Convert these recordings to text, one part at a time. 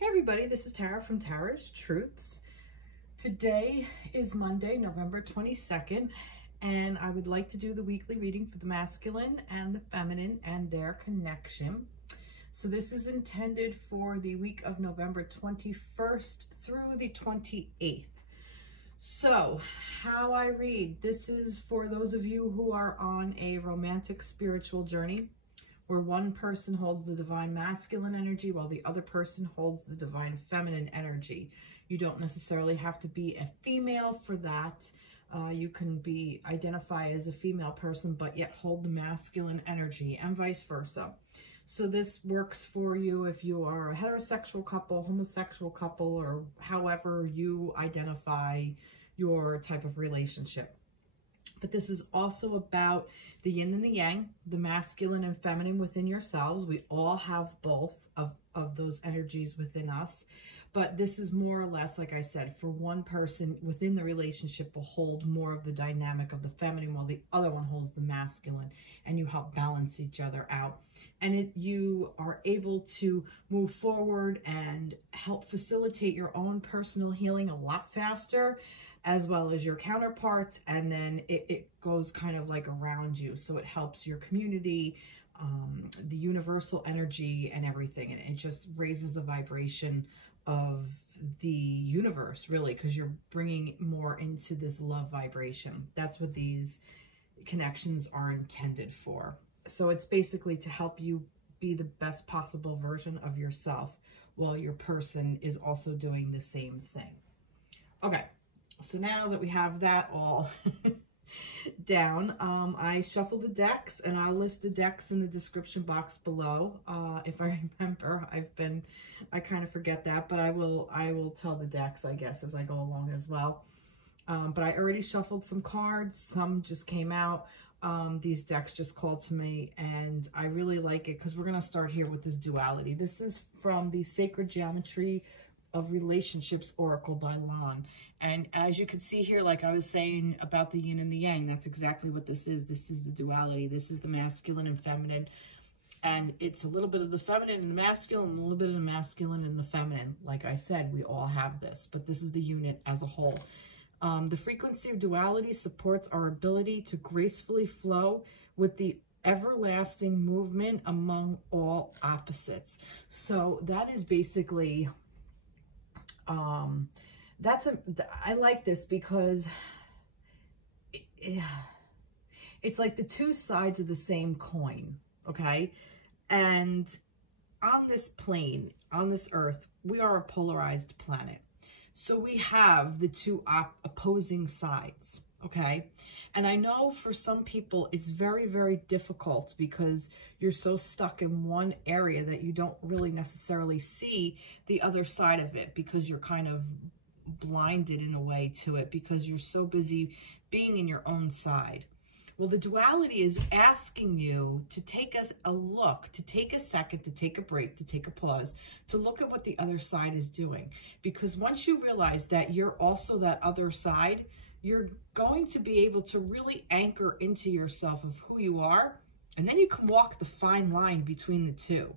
Hey everybody, this is Tara from Tara's Truths. Today is Monday, November 22nd, and I would like to do the weekly reading for the masculine and the feminine and their connection. So this is intended for the week of November 21st through the 28th. So how I read, this is for those of you who are on a romantic spiritual journey, where one person holds the divine masculine energy while the other person holds the divine feminine energy. You don't necessarily have to be a female for that. You can identify as a female person, but yet hold the masculine energy, and vice versa. So this works for you if you are a heterosexual couple, homosexual couple, or however you identify your type of relationship. But this is also about the yin and the yang, the masculine and feminine within yourselves. We all have both of those energies within us. But this is more or less, like I said, for one person within the relationship will hold more of the dynamic of the feminine while the other one holds the masculine, and you help balance each other out. And you are able to move forward and help facilitate your own personal healing a lot faster, as well as your counterparts, and then it goes kind of like around you. So it helps your community, the universal energy and everything. And it just raises the vibration of the universe, really, because you're bringing more into this love vibration. That's what these connections are intended for. So it's basically to help you be the best possible version of yourself while your person is also doing the same thing. Okay. So now that we have that all down, I shuffled the decks, and I'll list the decks in the description box below. If I remember, I kind of forget that, but I will tell the decks, I guess, as I go along as well. But I already shuffled some cards. Some just came out. These decks just called to me, and I really like it because we're going to start here with this duality. This is from the Sacred Geometry of Relationships Oracle by Lon. And as you can see here, like I was saying about the yin and the yang, that's exactly what this is. This is the duality. This is the masculine and feminine. And it's a little bit of the feminine and the masculine, and a little bit of the masculine and the feminine. Like I said, we all have this, but this is the unit as a whole. The frequency of duality supports our ability to gracefully flow with the everlasting movement among all opposites. So that is basically... I like this because it's like the two sides of the same coin, okay? And on this plane, on this earth, we are a polarized planet. So we have the two opposing sides, okay? And I know for some people it's very, very difficult because you're so stuck in one area that you don't really necessarily see the other side of it, because you're kind of blinded in a way to it because you're so busy being in your own side. Well, the duality is asking you to take a look, to take a second, to take a break, to take a pause, to look at what the other side is doing. Because once you realize that you're also that other side, you're going to be able to really anchor into yourself of who you are. And then you can walk the fine line between the two.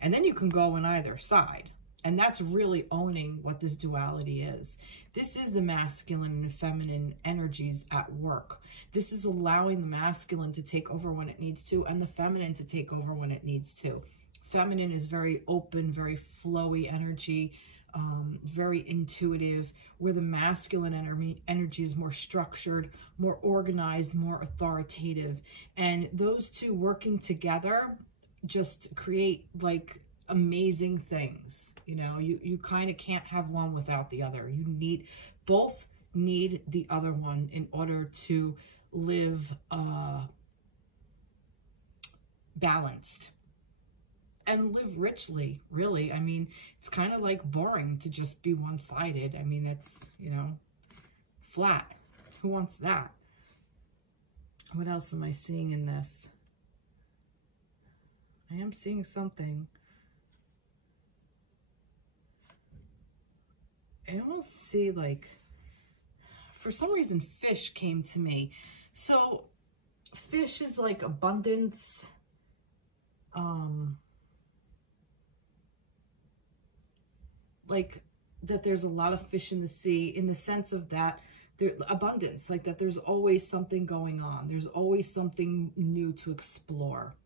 And then you can go on either side. And that's really owning what this duality is. This is the masculine and feminine energies at work. This is allowing the masculine to take over when it needs to, and the feminine to take over when it needs to. Feminine is very open, very flowy energy, very intuitive, where the masculine energy is more structured, more organized, more authoritative. And those two working together just create like amazing things. You know, you kind of can't have one without the other. Both need the other one in order to live balanced and live richly, really. I mean, it's kind of like boring to just be one-sided. I mean, that's, you know, flat. Who wants that? What else am I seeing in this? I am seeing something. I almost see, like, for some reason, fish came to me. So fish is like abundance, like that there's a lot of fish in the sea, in the sense of that there abundance, like that there's always something going on. There's always something new to explore.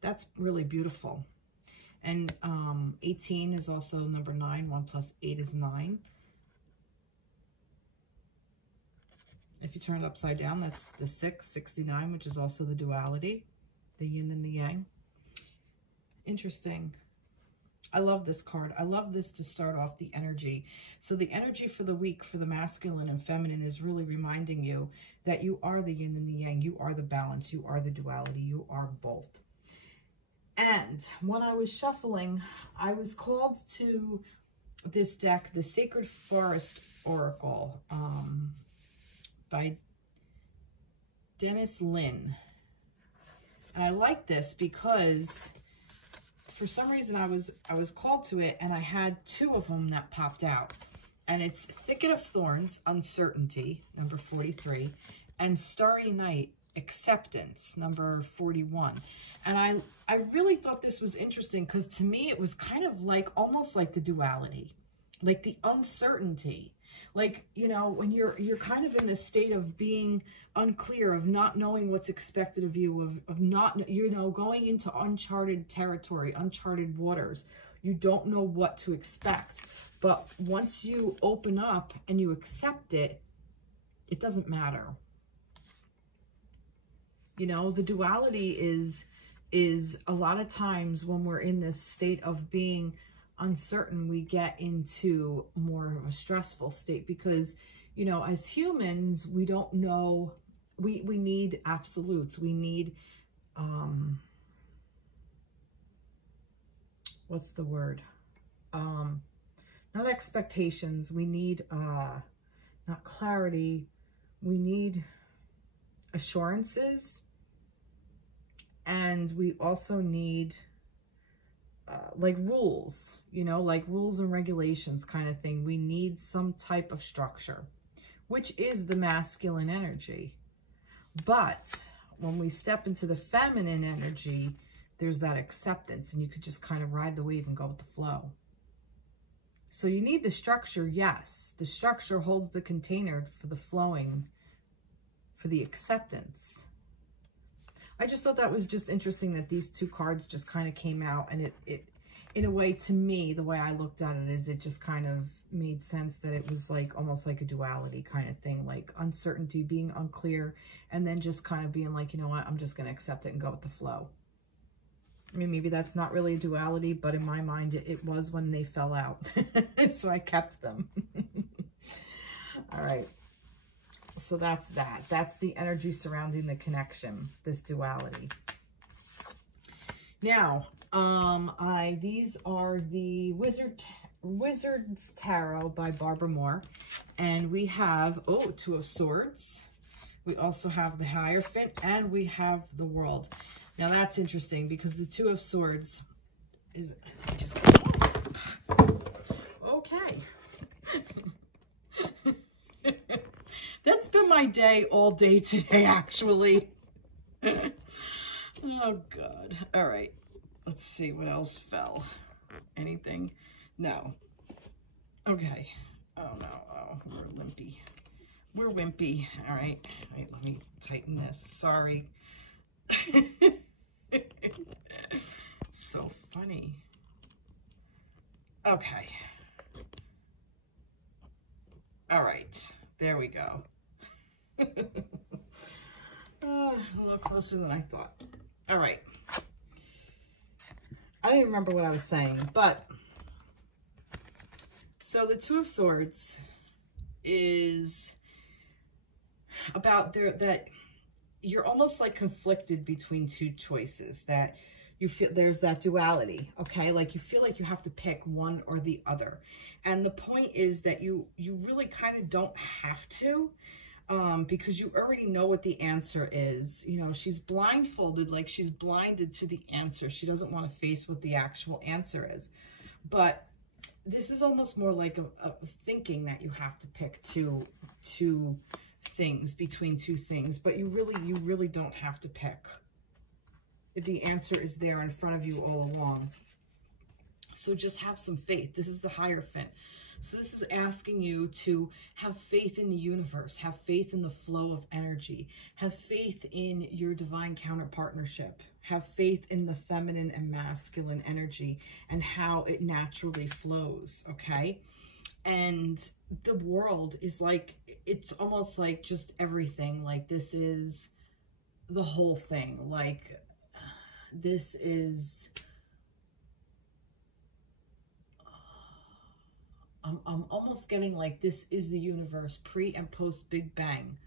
That's really beautiful. And 18 is also number 9. 1 plus 8 is 9. If you turn it upside down, that's the 6, 69, which is also the duality, the yin and the yang. Interesting. I love this card. I love this to start off the energy. So the energy for the week for the masculine and feminine is really reminding you that you are the yin and the yang. You are the balance. You are the duality. You are both. And when I was shuffling, I was called to this deck, the Sacred Forest Oracle, by Dennis Lynn. And I like this because for some reason I was called to it, and I had 2 of them that popped out. And it's Thicket of Thorns, Uncertainty, number 43, and Starry Night, Acceptance, number 41. And I really thought this was interesting because to me it was kind of like, almost like the duality, like the uncertainty. Like, you know, when you're kind of in this state of being unclear, of not knowing what's expected of you, of not, you know, going into uncharted territory, uncharted waters. You don't know what to expect. But once you open up and you accept it, it doesn't matter. You know, the duality is a lot of times when we're in this state of being uncertain, we get into more of a stressful state because, you know, as humans, we don't know, we need absolutes. We need, what's the word? Not expectations. We need, not clarity. We need assurances. And we also need like rules, you know, like rules and regulations kind of thing. We need some type of structure, which is the masculine energy. But when we step into the feminine energy, there's that acceptance, and you could just kind of ride the wave and go with the flow. So you need the structure, yes. The structure holds the container for the flowing, for the acceptance. I just thought that was just interesting that these 2 cards just kind of came out, and it in a way, to me, the way I looked at it is it just kind of made sense that it was like almost like a duality kind of thing, like uncertainty, being unclear, and then just kind of being like, you know what, I'm just going to accept it and go with the flow. I mean, maybe that's not really a duality, but in my mind, it was when they fell out. So I kept them. All right. So that's that. That's the energy surrounding the connection, this duality. Now, these are the Wizard's Tarot by Barbara Moore. And we have, 2 of Swords. We also have the Hierophant, and we have the World. Now that's interesting because the 2 of Swords is, okay. That's been my day all day today, actually. Oh, God. All right. Let's see what else fell. Anything? No. Okay. Oh, no. Oh, we're limpy. We're wimpy. All right. Wait, let me tighten this. Sorry. So funny. Okay. All right. There we go. A little closer than I thought. All right. I don't even remember what I was saying, but so the 2 of Swords is about that you're almost like conflicted between 2 choices, that you feel there's that duality, okay? Like you feel like you have to pick one or the other. And the point is that you really kind of don't have to, because you already know what the answer is. You know, she's blindfolded, like she's blinded to the answer. She doesn't want to face what the actual answer is. But this is almost more like a thinking that you have to pick two things, between 2 things, but you really don't have to pick. The answer is there in front of you all along. So just have some faith. This is the Hierophant. So this is asking you to have faith in the universe, have faith in the flow of energy, have faith in your divine counterpartnership, have faith in the feminine and masculine energy and how it naturally flows, okay? And the world is like, it's almost like just everything. Like this is the whole thing. Like this is... I'm almost getting like this is the universe pre and post Big Bang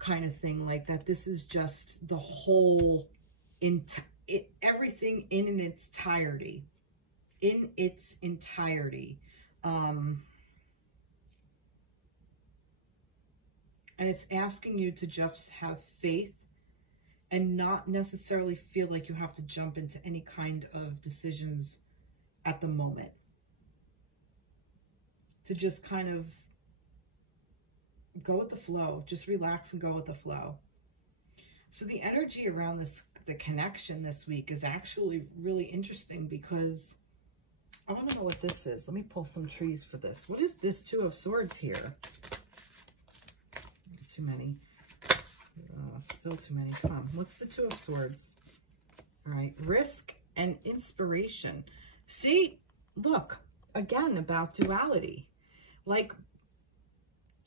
kind of thing, like that this is just the whole, everything in its entirety, and it's asking you to just have faith and not necessarily feel like you have to jump into any kind of decisions at the moment. To just kind of go with the flow, just relax and go with the flow. So the energy around this, the connection this week is actually really interesting because I want to know what this is. Let me pull some trees for this. What is this Two of Swords here? Too many. Still too many. Come on. What's the Two of Swords? All right. Risk and inspiration. See, look, again, about duality. Like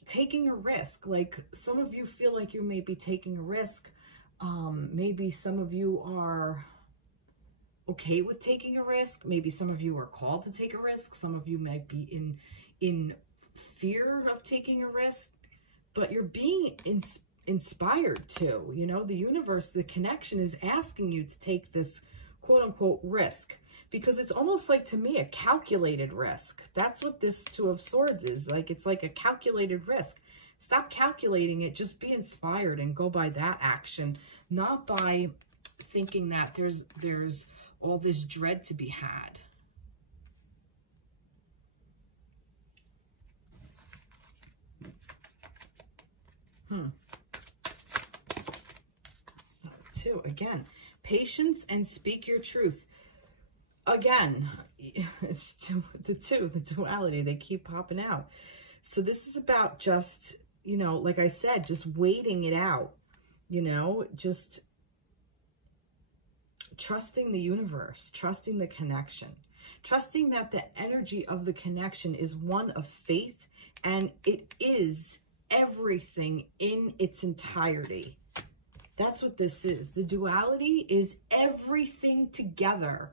taking a risk. Like some of you feel like you may be taking a risk. Maybe some of you are okay with taking a risk. Maybe some of you are called to take a risk. Some of you might be in fear of taking a risk, but you're being inspired to, you know, the universe, the connection is asking you to take this quote unquote risk. Because it's almost like, to me, a calculated risk. That's what this Two of Swords is. Like, it's like a calculated risk. Stop calculating it. Just be inspired and go by that action. Not by thinking that there's all this dread to be had. Two, again. Patience and speak your truth. Again, it's the duality, they keep popping out. So this is about just, you know, like I said, just waiting it out, you know, just trusting the universe, trusting the connection, trusting that the energy of the connection is one of faith and it is everything in its entirety. That's what this is. The duality is everything together.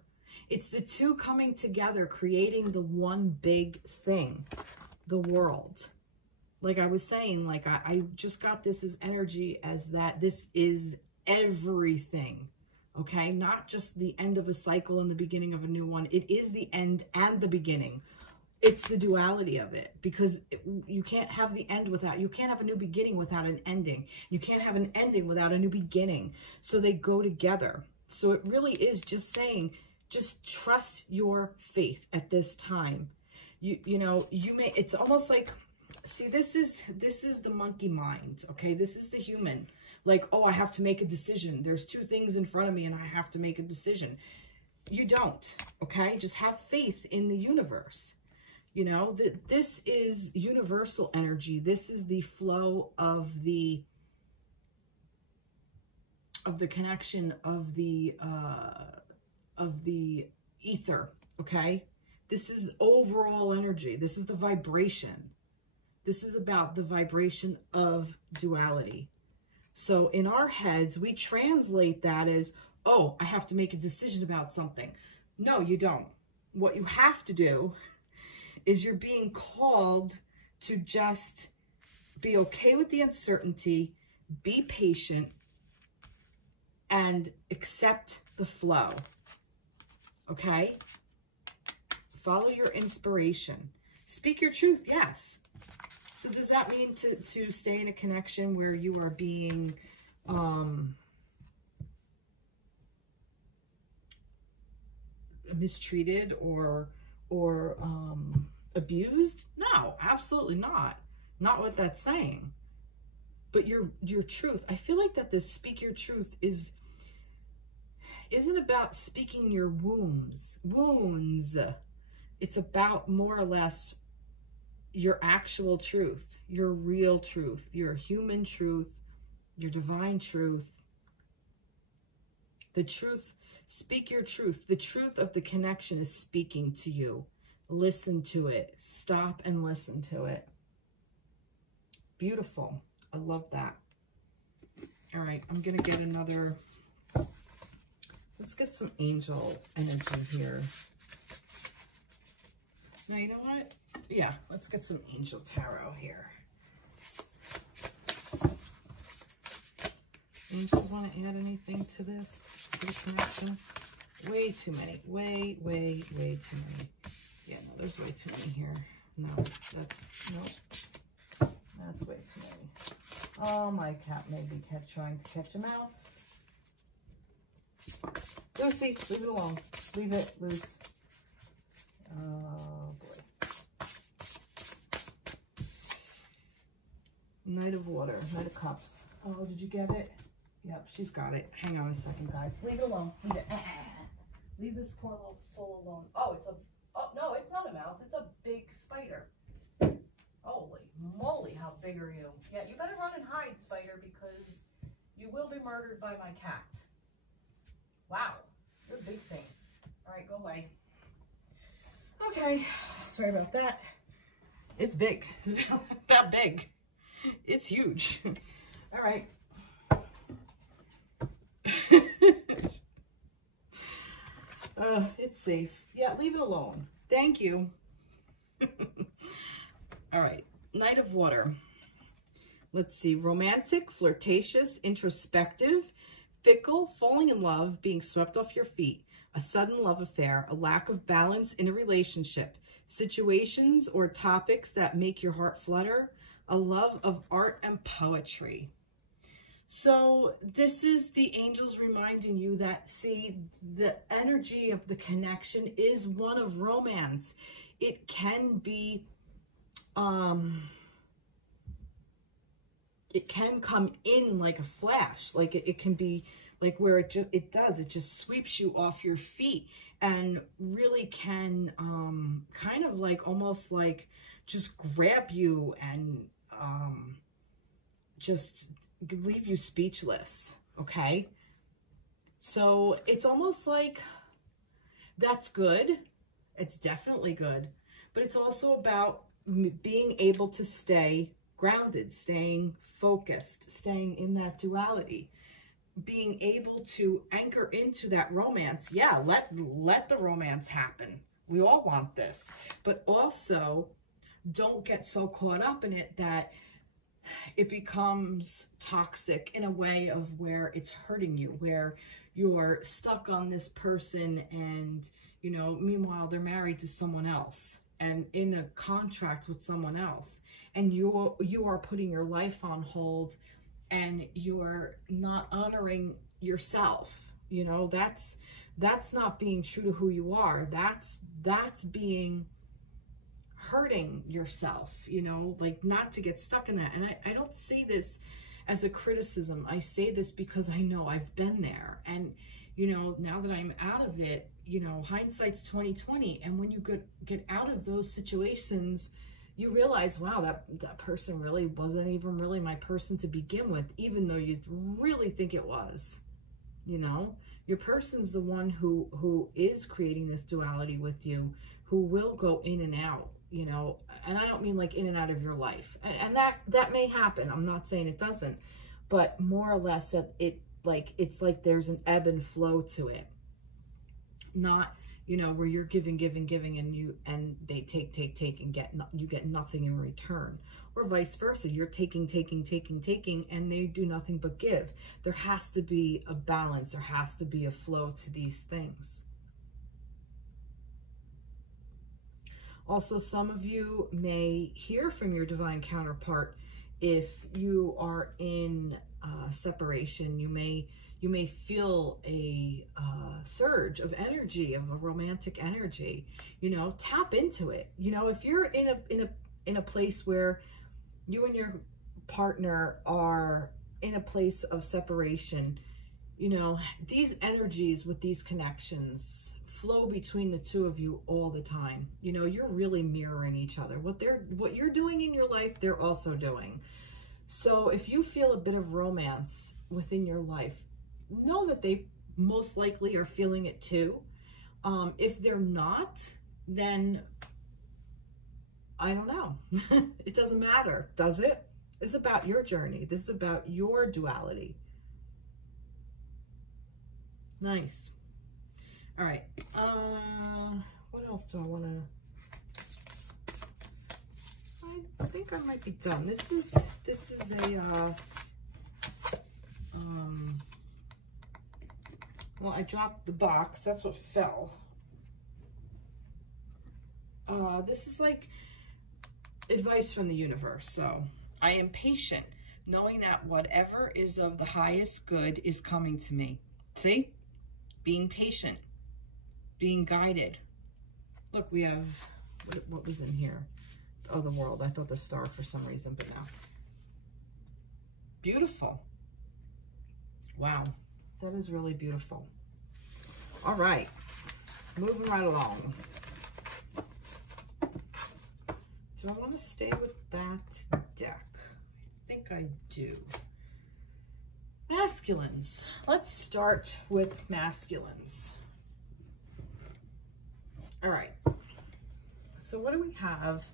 It's the two coming together, creating the one big thing, the world. Like I was saying, like I just got this as energy as that this is everything, okay? Not just the end of a cycle and the beginning of a new one. It is the end and the beginning. It's the duality of it, because you can't have the end without, you can't have a new beginning without an ending. You can't have an ending without a new beginning. So they go together. So it really is just saying, just trust your faith at this time. You know, you may, it's almost like, see, this is the monkey mind, okay? This is the human. Like, oh, I have to make a decision. There's two things in front of me and I have to make a decision. You don't, okay? Just have faith in the universe. You know, this is universal energy. This is the flow of the connection of the ether, okay? This is overall energy. This is the vibration. This is about the vibration of duality. So in our heads, we translate that as, oh, I have to make a decision about something. No, you don't. What you have to do is you're being called to just be okay with the uncertainty, be patient, and accept the flow, okay? Follow your inspiration. Speak your truth, yes. So does that mean to stay in a connection where you are being mistreated or abused? No, absolutely not. Not what that's saying. But your truth. I feel like that this speak your truth isn't about speaking your wounds. It's about more or less your actual truth, your real truth, your human truth, your divine truth. The truth, speak your truth. The truth of the connection is speaking to you. Listen to it. Stop and listen to it. Beautiful. I love that. All right, I'm going to get another, let's get some angel energy here. Now, you know what? Yeah, let's get some angel tarot here. Angels want to add anything to this, to the connection? Way too many. Way too many. Yeah, no, there's way too many here. No, nope. That's way too many. Oh, my cat may be trying to catch a mouse. Lucy, leave it alone. Leave it loose. Oh, boy. Knight of Water, Knight of Cups. Oh, did you get it? Yep, she's got it. Hang on a second, guys. Leave it alone. Leave it. Leave this poor little soul alone. Oh, no, it's not a mouse. It's a big spider. Holy moly, how big are you? Yeah, you better run and hide, spider, because you will be murdered by my cat. Wow, you're a big thing. All right, go away. Okay, sorry about that. It's big. It's that big. It's huge. All right. It's safe. Yeah, leave it alone. Thank you. All right, Knight of Water. Let's see. Romantic, flirtatious, introspective, fickle, falling in love, being swept off your feet, a sudden love affair, a lack of balance in a relationship, situations or topics that make your heart flutter, a love of art and poetry. So this is the angels reminding you that, see, the energy of the connection is one of romance. It can be, it can come in like a flash. Like it can be like where it just sweeps you off your feet and really can kind of like almost like just grab you and just leave you speechless. Okay, so it's almost like that's good. It's definitely good, but it's also about being able to stay grounded, staying focused, staying in that duality, being able to anchor into that romance. Yeah, let the romance happen. We all want this, but also don't get so caught up in it that it becomes toxic in a way of where it's hurting you, where you're stuck on this person and, you know, meanwhile they're married to someone else and in a contract with someone else, and you are putting your life on hold and you're not honoring yourself. You know, that's not being true to who you are. That's being hurting yourself, you know, like not to get stuck in that. And I don't say this as a criticism. I say this because I know I've been there. And, you know, now that I'm out of it, you know, hindsight's 20/20. And when you get out of those situations, you realize, wow, that person really wasn't even really my person to begin with, even though you really think it was. You know, your person's the one who is creating this duality with you, who will go in and out, you know, and I don't mean like in and out of your life. And that may happen. I'm not saying it doesn't, but more or less that it's like there's an ebb and flow to it. Not, you know, where you're giving and they take and you get nothing in return, or vice versa. You're taking and they do nothing but give. There has to be a balance. There has to be a flow to these things. Also, some of you may hear from your divine counterpart if you are in separation. You may feel a surge of energy, of a romantic energy. You know, tap into it. You know, if you're in a place where you and your partner are in a place of separation, you know, these energies with these connections flow between the two of you all the time. You know, you're really mirroring each other. What you're doing in your life, they're also doing. So if you feel a bit of romance within your life, know that they most likely are feeling it too. If they're not, then I don't know. It doesn't matter, does it? It's about your journey. This is about your duality. Nice. All right. What else do I want to... I think I might be done. This is a well, I dropped the box. That's what fell. This is like advice from the universe. So I am patient, knowing that whatever is of the highest good is coming to me. See? Being patient, being guided. Look, we have, what was in here? Oh, the world. I thought the star for some reason, but no. Beautiful. Wow. That is really beautiful. All right. Moving right along. Do I want to stay with that deck? I think I do. Masculines. Let's start with masculines. All right. So what do we have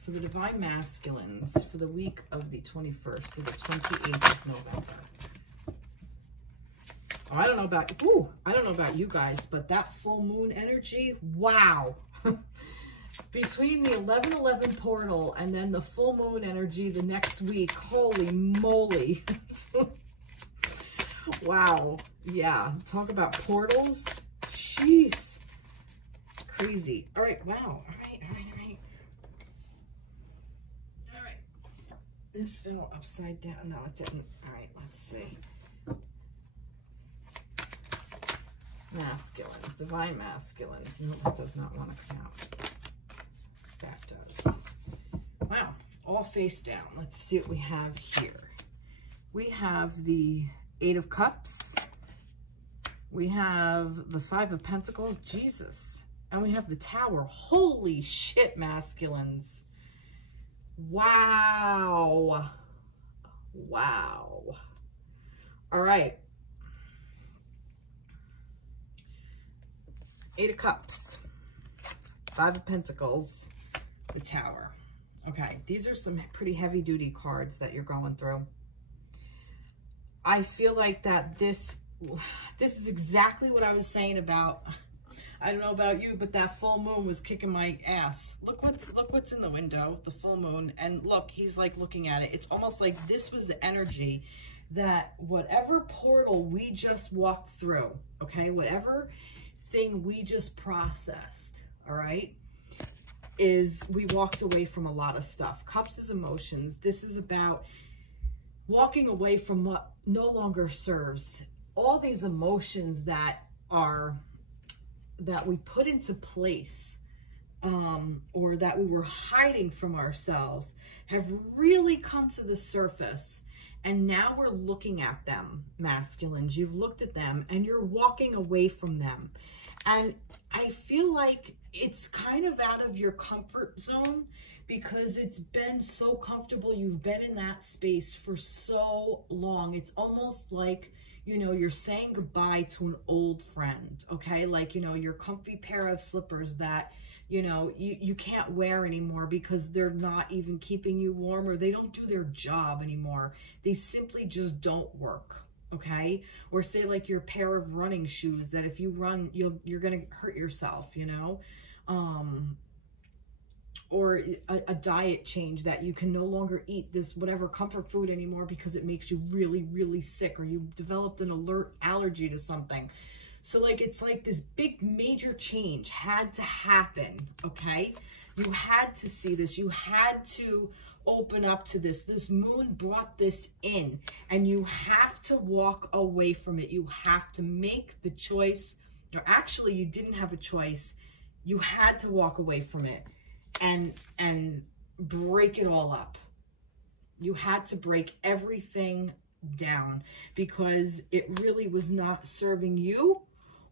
for the Divine Masculines for the week of the 21st to the 28th of November? Oh, I don't know about you guys, but that full moon energy, wow. Between the 11/11 portal and then the full moon energy the next week, holy moly. Wow. Yeah. Talk about portals. Jeez. Crazy. All right. Wow. All right. This fell upside down. No, it didn't. All right. Let's see. Masculines. Divine masculines. No, that does not want to come out. That does. Wow. All face down. Let's see what we have here. We have the 8 of Cups. We have the 5 of Pentacles. Jesus. And we have the Tower. Holy shit, masculines. Wow. Wow. All right. 8 of Cups. 5 of Pentacles. The Tower. Okay. These are some pretty heavy duty cards that you're going through. I feel like that this is exactly what I was saying about, I don't know about you, but that full moon was kicking my ass. Look what's in the window, the full moon, and look, he's like looking at it. It's almost like this was the energy that whatever portal we just walked through, okay, whatever thing we just processed, all right, is we walked away from a lot of stuff. Cups is emotions. This is about walking away from what no longer serves. All these emotions that we put into place, or that we were hiding from ourselves, have really come to the surface. And now we're looking at them, masculines. You've looked at them and you're walking away from them. And I feel like it's kind of out of your comfort zone because it's been so comfortable. You've been in that space for so long. It's almost like, you know, you're saying goodbye to an old friend, okay? Like, you know, your comfy pair of slippers that, you know, you can't wear anymore because they're not even keeping you warm, or they don't do their job anymore. They simply just don't work, okay? Or say like your pair of running shoes that if you run, you're going to hurt yourself, you know? Or a diet change that you can no longer eat this whatever comfort food anymore because it makes you really, really sick, or you developed an allergy to something. So like, it's like this big major change had to happen, okay? You had to see this. You had to open up to this. This moon brought this in, and you have to walk away from it. You have to make the choice, or actually you didn't have a choice. You had to walk away from it and break it all up. You had to break everything down because it really was not serving you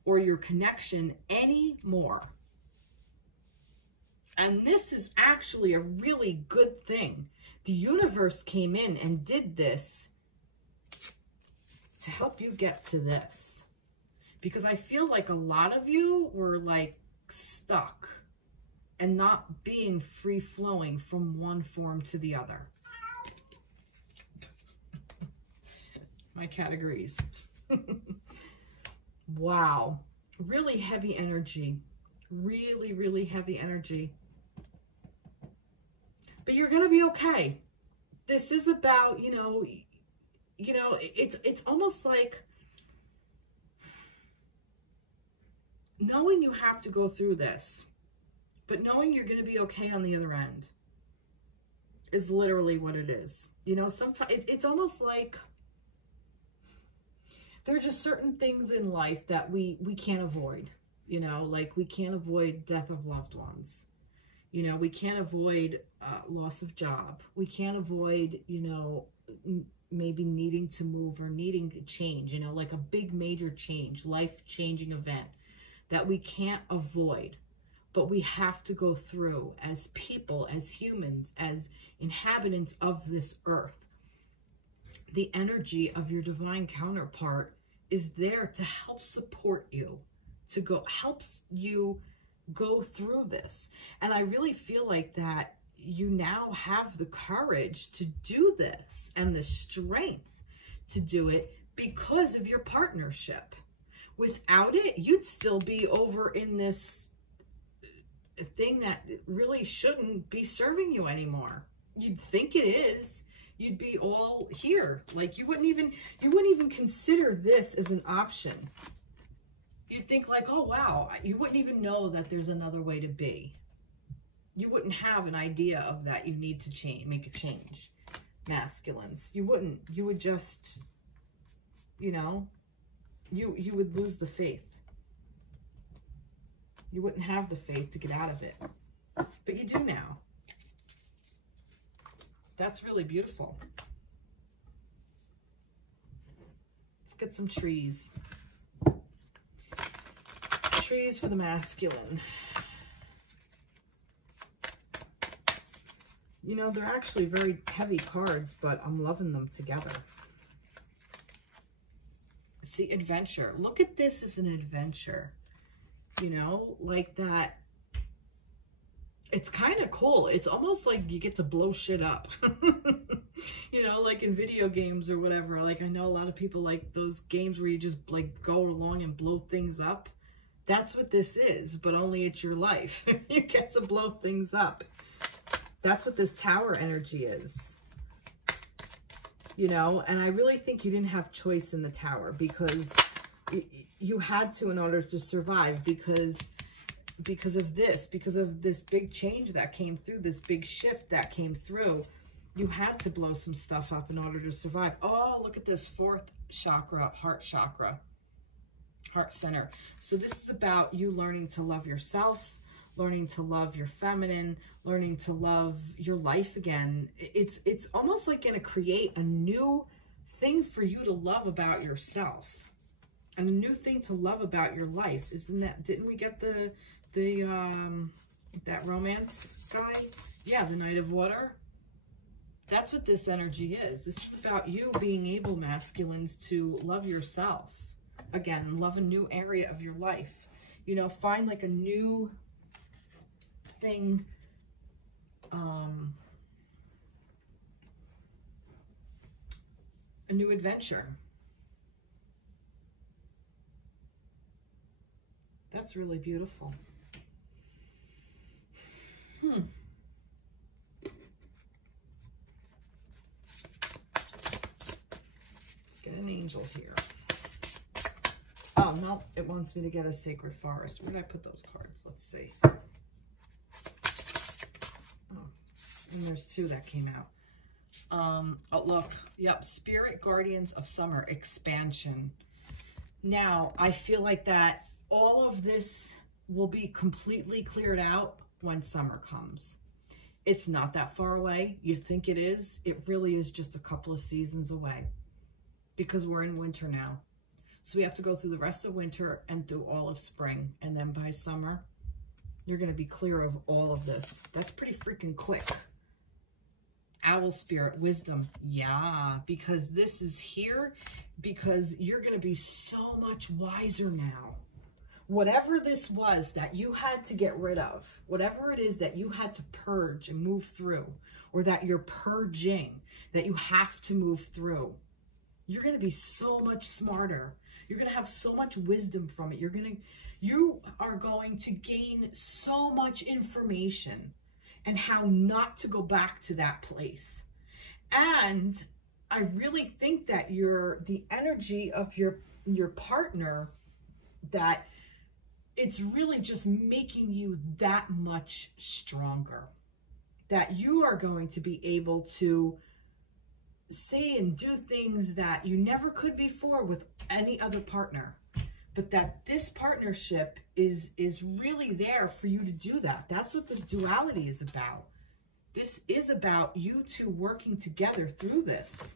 or your connection anymore. And this is actually a really good thing. The universe came in and did this to help you get to this. Because I feel like a lot of you were like stuck and not being free-flowing from one form to the other. My cat agrees. Wow. Really heavy energy. Really, really heavy energy. But you're going to be okay. This is about, you know, it's almost like knowing you have to go through this, but knowing you're going to be okay on the other end is literally what it is. You know, sometimes it's almost like there are just certain things in life that we can't avoid, you know, like we can't avoid death of loved ones. You know, we can't avoid loss of job. We can't avoid, you know, maybe needing to move or needing to change, you know, like a big major change, life-changing event that we can't avoid, but we have to go through as people, as humans, as inhabitants of this earth. The energy of your divine counterpart is there to help support you, helps you go through this. And I really feel like that you now have the courage to do this and the strength to do it because of your partnership. Without it, you'd still be over in this thing that really shouldn't be serving you anymore. You'd think it is. You'd be all here. Like you wouldn't even consider this as an option. You'd think like, oh, wow, you wouldn't even know that there's another way to be. You wouldn't have an idea of that. You need to change, make a change. Masculines. You wouldn't. You would just, you know, you would lose the faith. You wouldn't have the faith to get out of it. But you do now. That's really beautiful. Let's get some trees. Trees for the masculine. You know, they're actually very heavy cards, but I'm loving them together. See, adventure. Look at this as an adventure. You know, like that. It's kind of cool. It's almost like you get to blow shit up. You know, like in video games or whatever. Like I know a lot of people like those games where you just like go along and blow things up. That's what this is, but only it's your life. You get to blow things up. That's what this tower energy is. You know, and I really think you didn't have choice in the tower because you had to in order to survive because of this big change that came through, this big shift that came through. You had to blow some stuff up in order to survive. Oh, look at this fourth chakra, heart chakra. Heart center. So this is about you learning to love yourself, learning to love your feminine, learning to love your life again. It's almost like going to create a new thing for you to love about yourself and a new thing to love about your life. Isn't that, didn't we get that romance guy? Yeah, the Knight of Water. That's what this energy is. This is about you being able, masculines, to love yourself. Again, love a new area of your life. You know, find like a new thing. A new adventure. That's really beautiful. Get an angel here. Oh, no, it wants me to get a sacred forest. Where did I put those cards? Let's see. Oh, and there's two that came out. Oh, look. Yep, Spirit Guardians of Summer, expansion. Now, I feel like that all of this will be completely cleared out when summer comes. It's not that far away. You think it is. It really is just a couple of seasons away because we're in winter now. So we have to go through the rest of winter and through all of spring. And then by summer, you're going to be clear of all of this. That's pretty freaking quick. Owl spirit, wisdom. Yeah, because this is here because you're going to be so much wiser now. Whatever this was that you had to get rid of, whatever it is that you had to purge and move through, or that you're purging, that you have to move through, you're going to be so much smarter. You're going to have so much wisdom from it. You are going to gain so much information and how not to go back to that place. And I really think that the energy of your partner, that it's really just making you that much stronger, that you are going to be able to say and do things that you never could before with any other partner, but that this partnership is really there for you to do that. That's what this duality is about. This is about you two working together through this.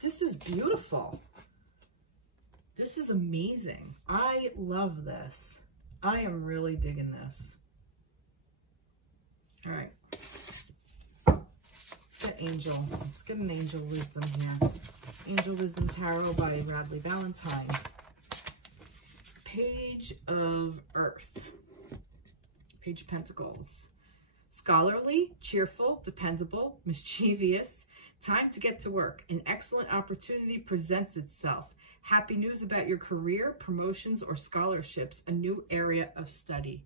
This is beautiful. This is amazing. I love this. I am really digging this. All right. Let's get angel. Let's get an angel wisdom here. Angel Wisdom Tarot by Radley Valentine. Page of Earth. Page of Pentacles. Scholarly, cheerful, dependable, mischievous. Time to get to work. An excellent opportunity presents itself. Happy news about your career, promotions, or scholarships. A new area of study.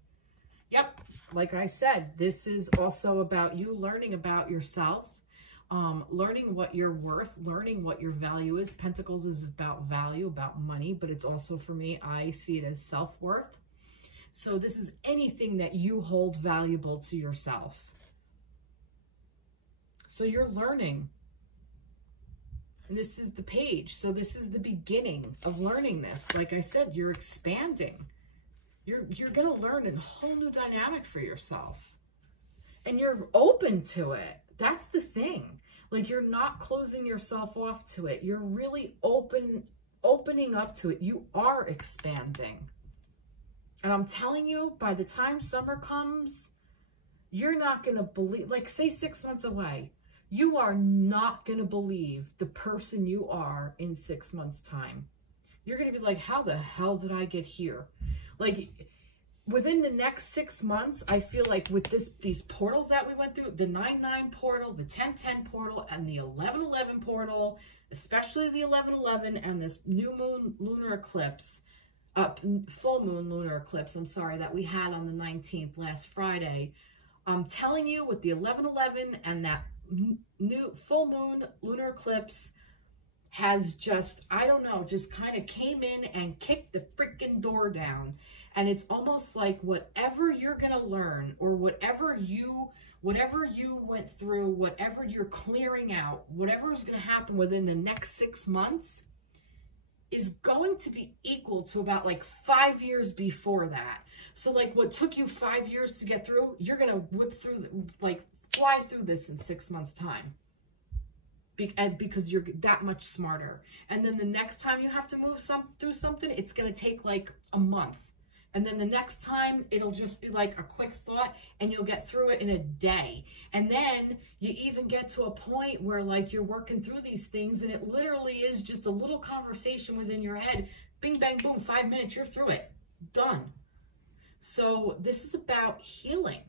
Yep, like I said, this is also about you learning about yourself, learning what you're worth, learning what your value is. Pentacles is about value, about money, but it's also, for me, I see it as self-worth. So this is anything that you hold valuable to yourself. So you're learning. And this is the page. So this is the beginning of learning this. Like I said, you're expanding. You're going to learn a whole new dynamic for yourself. And you're open to it. That's the thing. Like, you're not closing yourself off to it. You're really opening up to it. You are expanding. And I'm telling you, by the time summer comes, you're not going to believe, like, say 6 months away, you are not going to believe the person you are in 6 months' time. You're going to be like, how the hell did I get here? Like, within the next 6 months, I feel like with these portals that we went through, the 9/9 portal, the 10/10 portal, and the 11/11 portal, especially the 11/11 and this new moon lunar eclipse, full moon lunar eclipse, I'm sorry, that we had on the 19th last Friday. I'm telling you, with the 11/11 and that new full moon lunar eclipse has just, I don't know, just kind of came in and kicked the freaking door down. And it's almost like whatever you're going to learn, or whatever you went through, whatever you're clearing out, whatever is going to happen within the next 6 months is going to be equal to about like 5 years before that. So like what took you 5 years to get through, you're going to whip through, like fly through this in 6 months' time. Because you're that much smarter. And then the next time you have to move through something, it's going to take like a month. And then the next time, it'll just be like a quick thought, and you'll get through it in a day. And then you even get to a point where like you're working through these things, and it literally is just a little conversation within your head. Bing, bang, boom, 5 minutes, you're through it. Done. So this is about healing.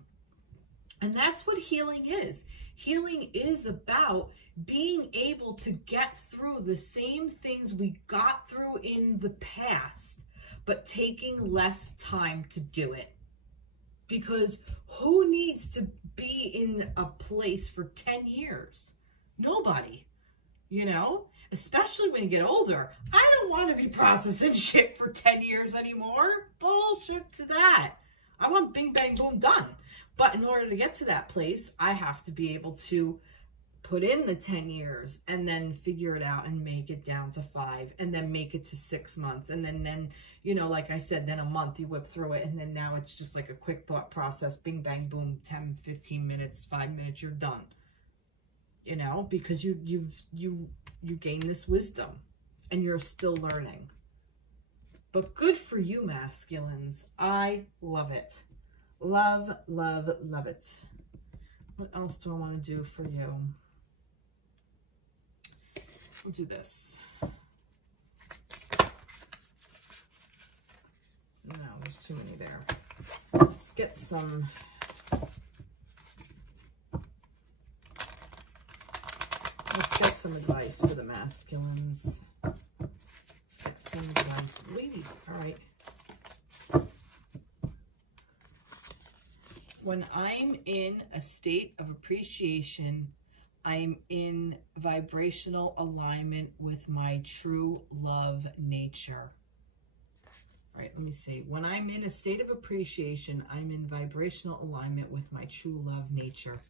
And that's what healing is. Healing is about being able to get through the same things we got through in the past, but taking less time to do it. Because who needs to be in a place for 10 years? Nobody, you know? Especially when you get older. I don't want to be processing shit for 10 years anymore. Bullshit to that. I want bing, bang, boom, done. But in order to get to that place, I have to be able to put in the 10 years and then figure it out and make it down to 5 and then make it to 6 months. And then, you know, like I said, then a month you whip through it. And then now it's just like a quick thought process. Bing, bang, boom, 10, 15 minutes, 5 minutes, you're done. You know, because you gain this wisdom. and you're still learning. But good for you, masculines. I love it. Love, love, love it. What else do I want to do for you? I'll do this. No, there's too many there. Let's get some. Let's get some advice for the masculines. Let's get some advice. Lady, all right. When I'm in a state of appreciation, I'm in vibrational alignment with my true love nature. All right, let me see. When I'm in a state of appreciation, I'm in vibrational alignment with my true love nature.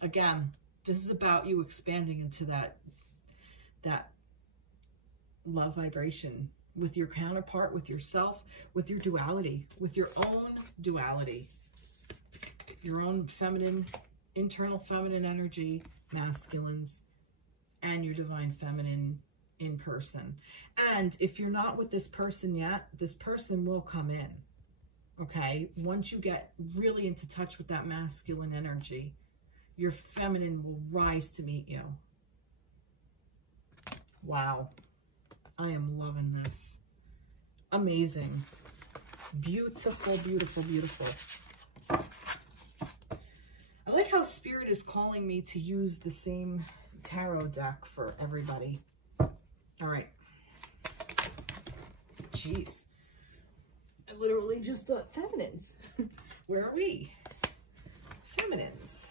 Again, this is about you expanding into that love vibration with your counterpart, with yourself, with your duality, with your own duality, your own feminine, internal feminine energy, masculines, and your divine feminine in person. And if you're not with this person yet, this person will come in, okay? Once you get really into touch with that masculine energy, your feminine will rise to meet you. Wow. I am loving this. Amazing. Beautiful, beautiful, beautiful. I like how Spirit is calling me to use the same tarot deck for everybody. All right. Jeez. I literally just thought feminines. Where are we? Feminines.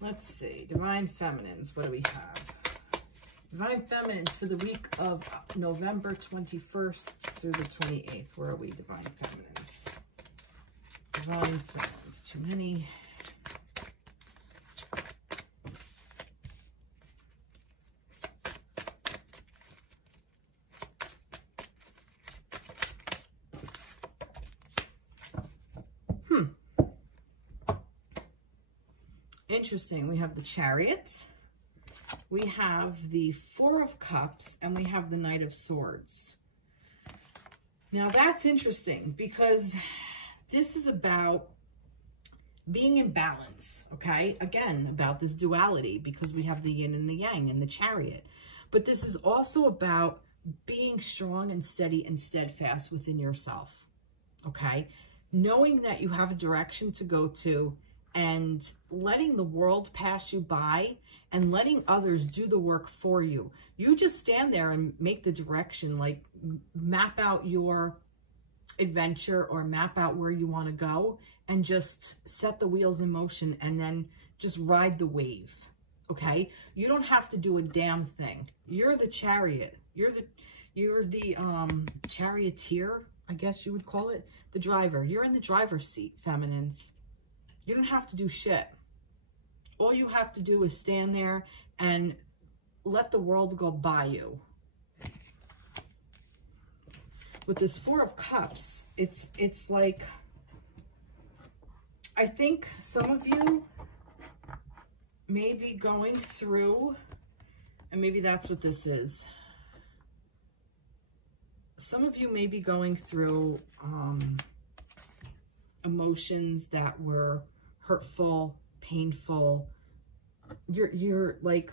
Let's see. Divine Feminines. What do we have? Divine Feminines for the week of November 21st through the 28th. Where are we, Divine Feminines? Divine Feminines. Too many. Interesting. We have the Chariot. We have the Four of Cups, and we have the Knight of Swords. Now that's interesting because this is about being in balance, okay? Again, about this duality because we have the yin and the yang in the Chariot. But this is also about being strong and steady and steadfast within yourself, okay? Knowing that you have a direction to go to and letting the world pass you by and letting others do the work for you. You just stand there and make the direction, like map out your adventure or map out where you want to go and just set the wheels in motion and then just ride the wave, okay? You don't have to do a damn thing. You're the chariot. You're the charioteer, I guess you would call it, the driver. You're in the driver's seat, feminines. You don't have to do shit. All you have to do is stand there and let the world go by you. With this Four of Cups, it's like, I think some of you may be going through, and maybe that's what this is. Some of you may be going through emotions that were hurtful, painful. You're like,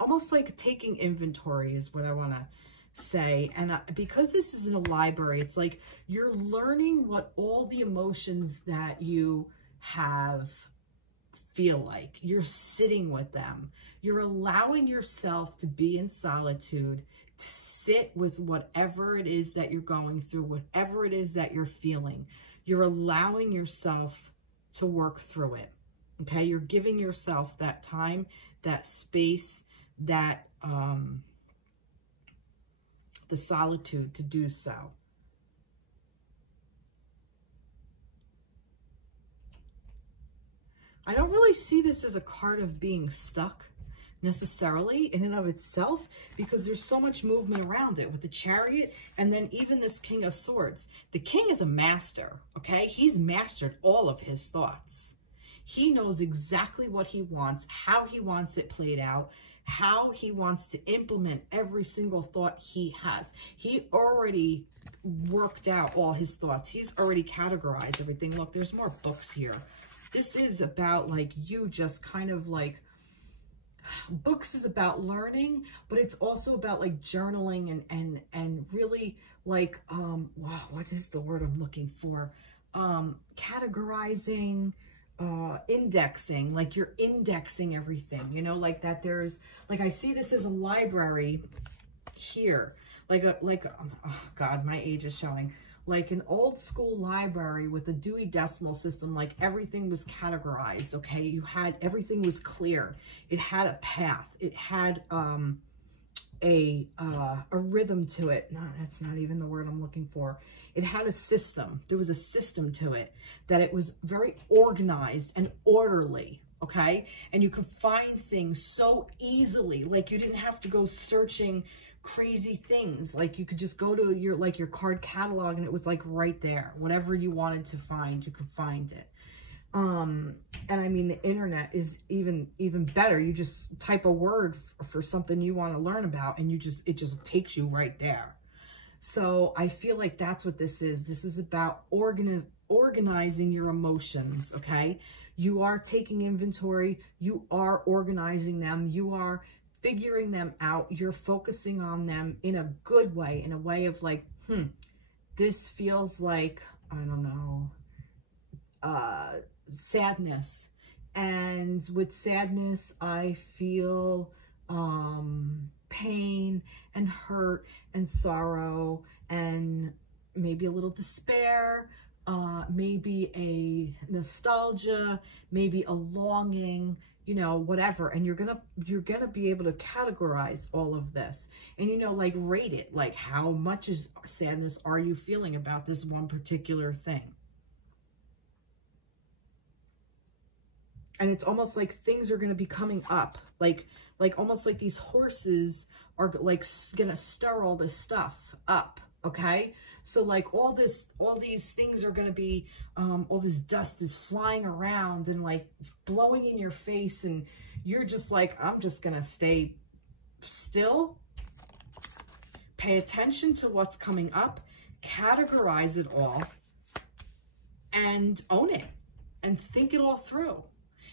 almost like taking inventory is what I want to say. And because this is in a library, it's like you're learning what all the emotions that you have feel like. You're sitting with them. You're allowing yourself to be in solitude, to sit with whatever it is that you're going through, whatever it is that you're feeling. You're allowing yourself to work through it, okay? You're giving yourself that time, that space, that the solitude to do so. I don't really see this as a card of being stuck necessarily in and of itself, because there's so much movement around it with the Chariot and then even this King of Swords. The King is a master, okay? He's mastered all of his thoughts. He knows exactly what he wants, how he wants it played out, how he wants to implement every single thought he has. He already worked out all his thoughts. He's already categorized everything. Look, there's more books here. This is about like you just kind of like, books is about learning, but it's also about like journaling and really like, wow, what is the word I'm looking for? Categorizing, indexing, like you're indexing everything, you know, like that. There's like, I see this as a library here, oh God, my age is showing, like an old school library with a Dewey Decimal System. Like everything was categorized. Okay. You had, everything was clear. It had a path. It had, a rhythm to it. No, that's not even the word I'm looking for. It had a system. There was a system to it, that it was very organized and orderly. Okay. And you could find things so easily. Like you didn't have to go searching crazy things. Like you could just go to your, like your card catalog, and it was like right there. Whatever you wanted to find, you could find it. And I mean, the internet is even better. You just type a word for something you want to learn about, and it just takes you right there. So I feel like that's what this is. This is about organizing your emotions. Okay. You are taking inventory. You are organizing them. You are figuring them out. You're focusing on them in a good way, in a way of like, this feels like, I don't know, sadness. And with sadness, I feel pain and hurt and sorrow and maybe a little despair, maybe a nostalgia, maybe a longing, you know, whatever. And you're gonna be able to categorize all of this, and, you know, like rate it, like how much is sadness are you feeling about this one particular thing. And it's almost like things are going to be coming up, like almost like these horses are like going to stir all this stuff up. Okay. So like all these things are going to be, all this dust is flying around and like blowing in your face. And you're just like, I'm just going to stay still, pay attention to what's coming up, categorize it all, and own it and think it all through.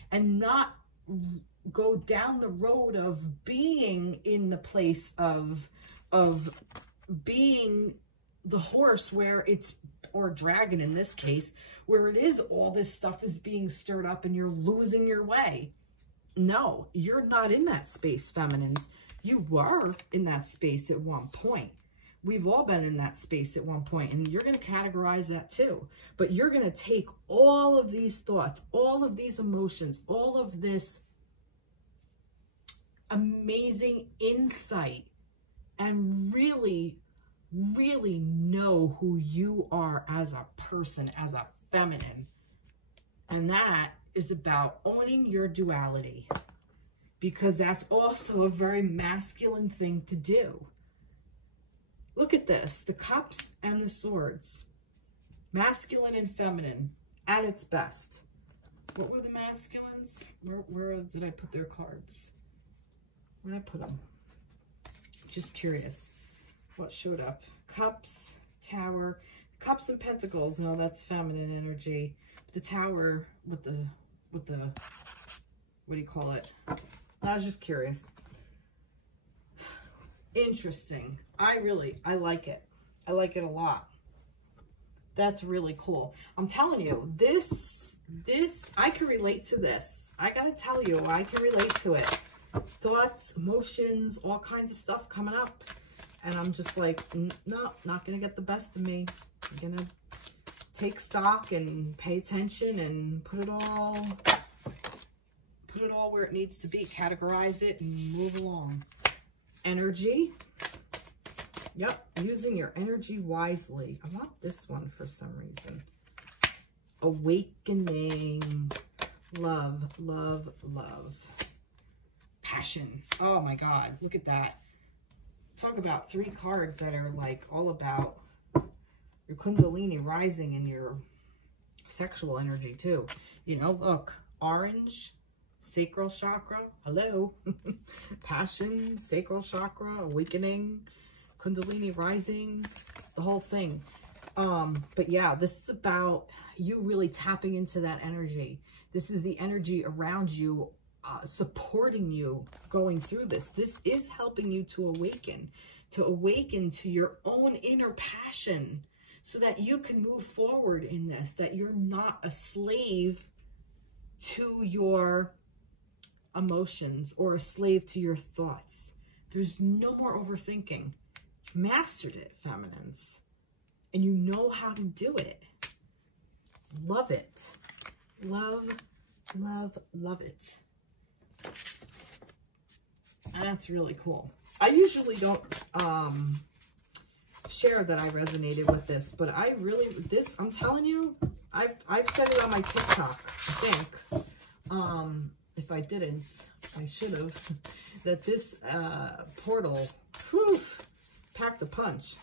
And not go down the road of being in the place of being the horse where it's, or dragon in this case, where it is all this stuff is being stirred up and you're losing your way. No, you're not in that space, feminines. You were in that space at one point. We've all been in that space at one point, and you're going to categorize that too. But you're going to take all of these thoughts, all of these emotions, all of this amazing insight, and really, really know who you are as a person, as a feminine. And that is about owning your duality, because that's also a very masculine thing to do. Look at this, the cups and the swords, masculine and feminine at its best. What were the masculines? Where did I put their cards? Where did I put them? Just curious what showed up. Cups, Tower, Cups and Pentacles. No, that's feminine energy. The Tower with the, what do you call it? I was just curious. Interesting. I like it. I like it a lot. That's really cool. I'm telling you, this, I can relate to this. I gotta tell you, I can relate to it. Thoughts, emotions, all kinds of stuff coming up. And I'm just like, no, not gonna get the best of me. I'm gonna take stock and pay attention and put it all where it needs to be. Categorize it and move along. Energy. Yep, using your energy wisely. I want this one for some reason. Awakening. Love, love, love. Passion. Oh my God, look at that. Talk about 3 cards that are like all about your Kundalini rising and your sexual energy too. You know, look, orange, sacral chakra, hello, passion, sacral chakra, awakening, kundalini rising, the whole thing. But yeah, this is about you really tapping into that energy. This is the energy around you, supporting you going through this. This is helping you to awaken to your own inner passion so that you can move forward in this, that you're not a slave to your emotions or a slave to your thoughts. There's no more overthinking. You've mastered it, feminines, and you know how to do it. Love it. Love, love, love it. And that's really cool. I usually don't share that I resonated with this, but I really, I'm telling you, I've said it on my TikTok, I think. If I didn't, I should have, that this portal, whew, packed a punch.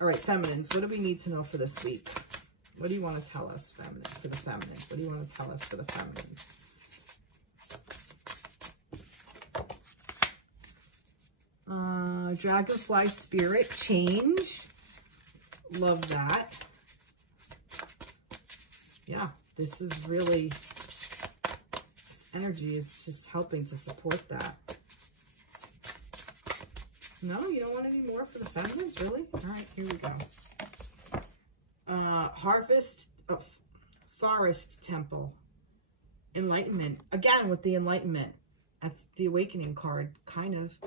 All right, feminines, what do we need to know for this week? What do you want to tell us, feminines, for the feminines? What do you want to tell us for the feminines? Dragonfly spirit, change. Love that. Yeah, this is really, this energy is just helping to support that. No, you don't want any more for the feminines, really? All right, here we go. Harvest of Forest Temple. Enlightenment. Again, with the Enlightenment. That's the Awakening card, kind of.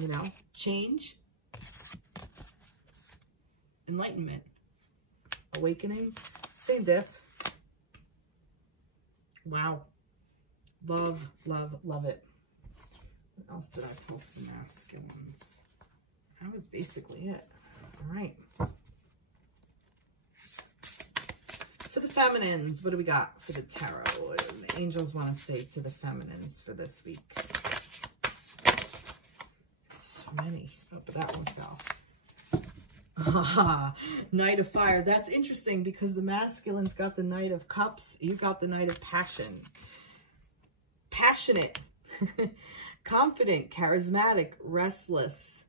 You know, change, enlightenment, awakening, same diff. Wow. Love, love, love it. What else did I pull for the masculines? That was basically it. All right. For the feminines, what do we got for the tarot? What do the angels want to say to the feminines for this week? Many. Oh, but that one fell. Ah, Knight of Fire. That's interesting because the masculine's got the Knight of Cups. You got the Knight of Passion. Passionate. Confident, charismatic, restless.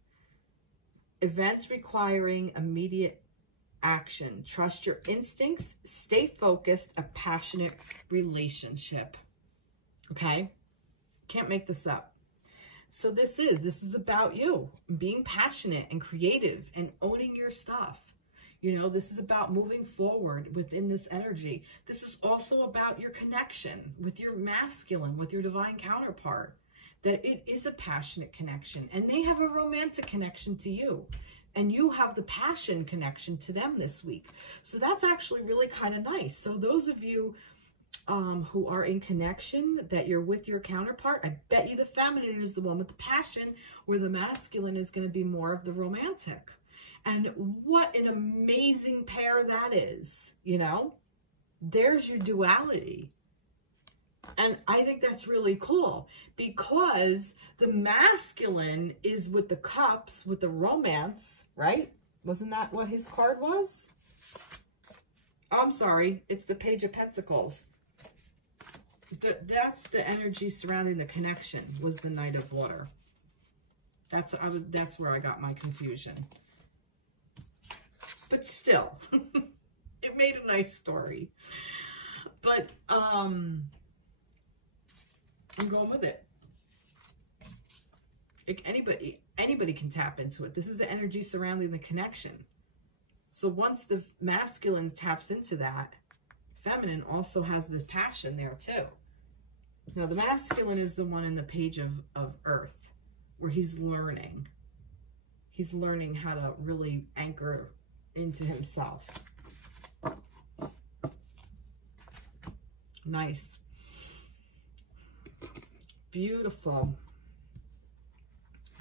Events requiring immediate action. Trust your instincts. Stay focused. A passionate relationship. Okay? Can't make this up. So this is about you being passionate and creative and owning your stuff. You know, this is about moving forward within this energy. This is also about your connection with your masculine, with your divine counterpart, that it is a passionate connection and they have a romantic connection to you and you have the passion connection to them this week. So that's actually really kind of nice. So those of you who are in connection, that you're with your counterpart, I bet you the feminine is the one with the passion, where the masculine is going to be more of the romantic. And what an amazing pair that is, you know? There's your duality. And I think that's really cool because the masculine is with the cups, with the romance, right? Wasn't that what his card was? Oh, I'm sorry. It's the Page of Pentacles. That's the energy surrounding the connection, was the Knight of Water. That's where I got my confusion. But still, it made a nice story. But I'm going with it. Like anybody can tap into it. This is the energy surrounding the connection. So once the masculine taps into that, feminine also has the passion there too. Now the masculine is the one in the Page of Earth, where he's learning. He's learning how to really anchor into himself. Nice. Beautiful.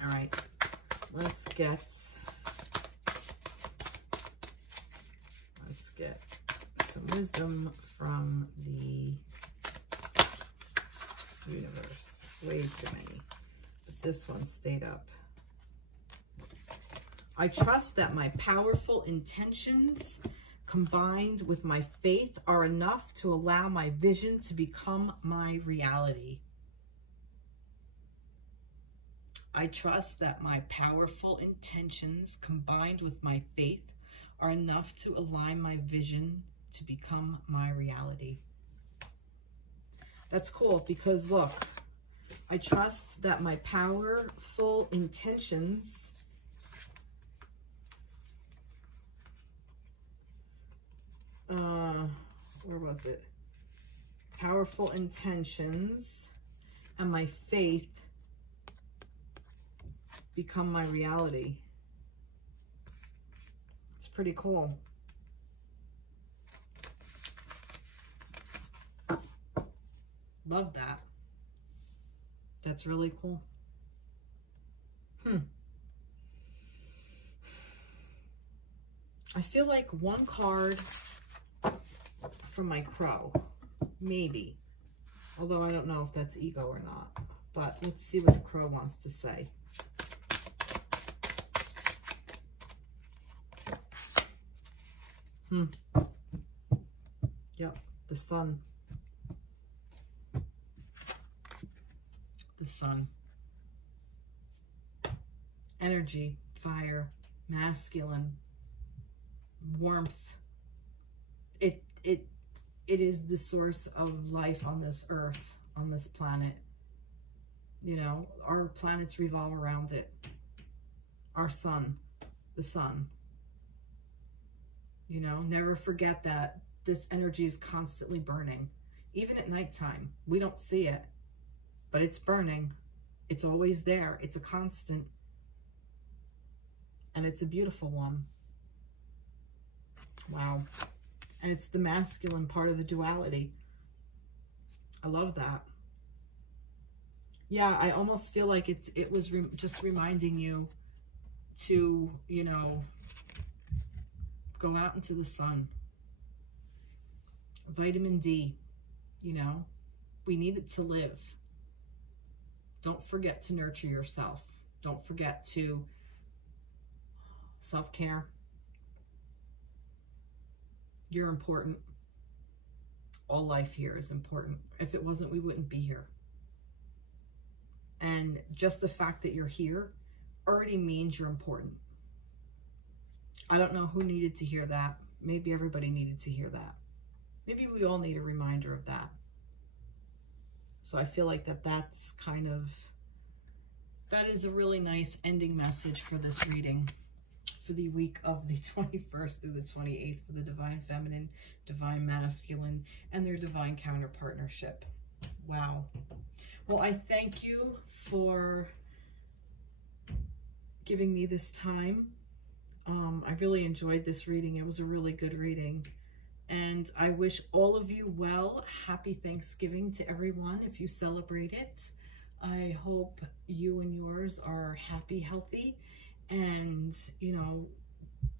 All right, let's get some wisdom from the universe. Way too many, but this one stayed up. I trust that my powerful intentions combined with my faith are enough to allow my vision to become my reality. I trust that my powerful intentions combined with my faith are enough to align my vision to become my reality. That's cool because look, I trust that my powerful intentions where was it? Powerful intentions and my faith become my reality. It's pretty cool. Love that. That's really cool. I feel like one card from my crow, maybe. Although I don't know if that's ego or not. But let's see what the crow wants to say. Yep, the sun. The sun. Energy, fire, masculine, warmth. It is the source of life on this earth, on this planet. You know, our planets revolve around it. Our sun, the sun. You know, never forget that this energy is constantly burning. Even at nighttime, we don't see it, but it's burning. It's always there. It's a constant. And it's a beautiful one. Wow. And it's the masculine part of the duality. I love that. Yeah, I almost feel like it was just reminding you to, you know, go out into the sun. Vitamin D, you know, we need it to live. Don't forget to nurture yourself. Don't forget to self-care. You're important. All life here is important. If it wasn't, we wouldn't be here. And just the fact that you're here already means you're important. I don't know who needed to hear that. Maybe everybody needed to hear that. Maybe we all need a reminder of that. So I feel like that's kind of, that is a really nice ending message for this reading. For the week of the 21st through the 28th for the Divine Feminine, Divine Masculine, and their Divine Counterpartnership. Wow. Well, I thank you for giving me this time. I really enjoyed this reading. It was a really good reading. And I wish all of you well. Happy Thanksgiving to everyone if you celebrate it. I hope you and yours are happy, healthy, and, you know,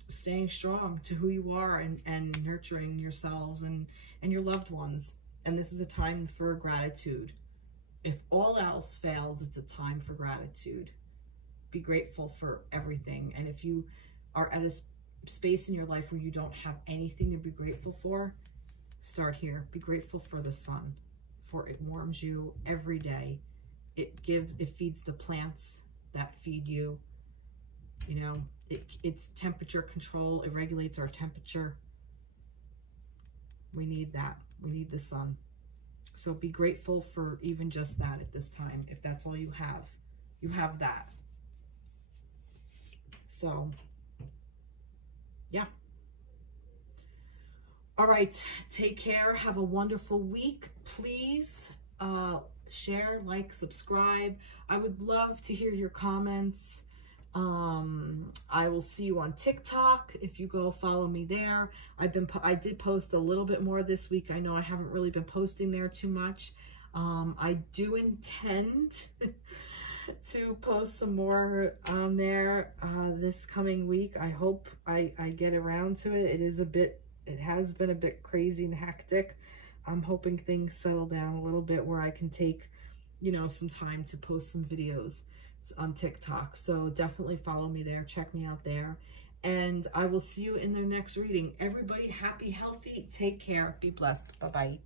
staying strong to who you are and nurturing yourselves and your loved ones. And this is a time for gratitude. If all else fails, it's a time for gratitude. Be grateful for everything. And if you are at a space in your life where you don't have anything to be grateful for, start here. Be grateful for the sun, for it warms you every day. It feeds the plants that feed you. You know, it's temperature control. It regulates our temperature. We need that. We need the sun. So be grateful for even just that at this time. If that's all you have that. So, yeah. All right. Take care. Have a wonderful week. Please share, like, subscribe. I would love to hear your comments. I will see you on TikTok if you go follow me there. I did post a little bit more this week. I know I haven't really been posting there too much. I do intend to post some more on there this coming week. I hope I get around to it. It has been a bit crazy and hectic. I'm hoping things settle down a little bit where I can take, you know, some time to post some videos on TikTok. So definitely follow me there. Check me out there. And I will see you in their next reading. Everybody happy, healthy, take care, be blessed. Bye-bye.